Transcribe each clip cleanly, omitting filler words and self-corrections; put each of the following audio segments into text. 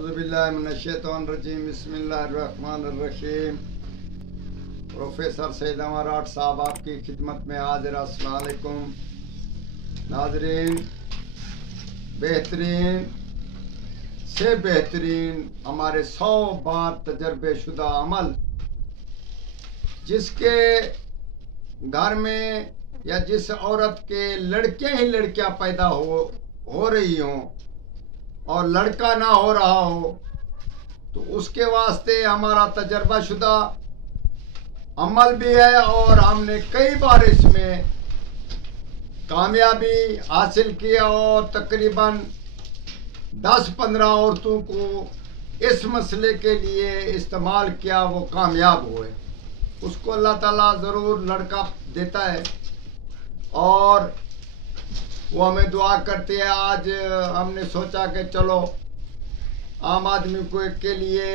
औज़ुबिल्लाहिमिनश्शैतानिर्रजीम बिस्मिल्लाहिर्रहमानिर्रहीम। प्रोफेसर सैयद अमराट साहब आपकी खिदमत में हाजिर। अस्सलाम वालेकुम नाज़रीन। बेहतरीन से बेहतरीन हमारे 100 बार तजर्बे शुदा अमल, जिसके घर में या जिस औरत के लड़के ही लड़कियां पैदा हो रही हों और लड़का ना हो रहा हो, तो उसके वास्ते हमारा तजर्बा शुदा अमल भी है और हमने कई बार इसमें कामयाबी हासिल की और तकरीबन 10-15 औरतों को इस मसले के लिए इस्तेमाल किया, वो कामयाब हुए। उसको अल्लाह ताला ज़रूर लड़का देता है और वो हमें दुआ करते हैं। आज हमने सोचा कि चलो आम आदमी को के लिए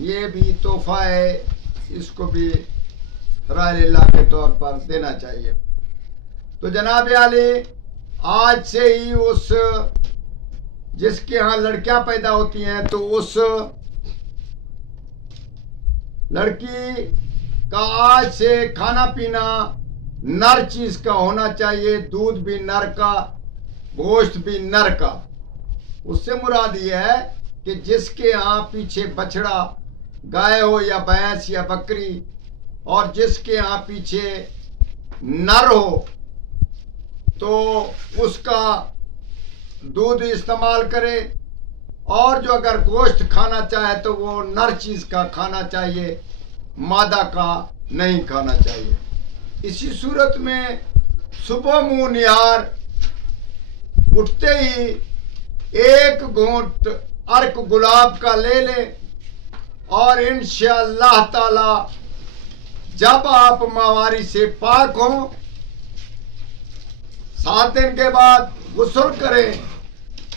ये भी तोहफा है, इसको भी राह के तौर पर देना चाहिए। तो जनाब आली, आज से ही उस जिसके यहाँ लड़कियां पैदा होती हैं, तो उस लड़की का आज से खाना पीना नर चीज का होना चाहिए। दूध भी नर का, गोश्त भी नर का। उससे मुराद ये है कि जिसके यहाँ पीछे बछड़ा गाय हो या भैंस या बकरी, और जिसके यहाँ पीछे नर हो, तो उसका दूध इस्तेमाल करे। और जो अगर गोश्त खाना चाहे तो वो नर चीज का खाना चाहिए, मादा का नहीं खाना चाहिए। इसी सूरत में सुबह मुंह निहार उठते ही एक घूंट अर्क गुलाब का ले ले और इंशाअल्लाह ताला जब आप माहवारी से पाक हो, 7 दिन के बाद गुस्ल करें,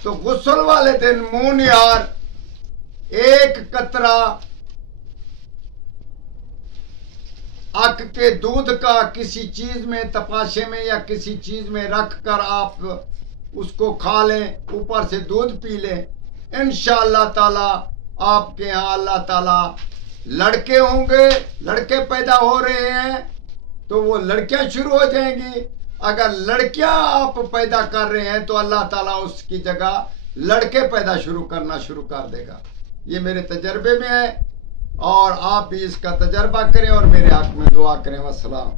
तो गुस्ल वाले दिन मुंह निहार एक कतरा अक के दूध का किसी चीज में, तपाशे में या किसी चीज में रख कर आप उसको खा लें, ऊपर से दूध पी लें। इंशाअल्लाह ताला आपके यहाँ अल्लाह ताला लड़के होंगे। लड़के पैदा हो रहे हैं तो वो लड़कियां शुरू हो जाएंगी। अगर लड़कियां आप पैदा कर रहे हैं तो अल्लाह ताला उसकी जगह लड़के पैदा करना शुरू कर देगा। ये मेरे तजर्बे में है और आप भी इसका तजर्बा करें और मेरे हक में दुआ करें। वस्सलाम।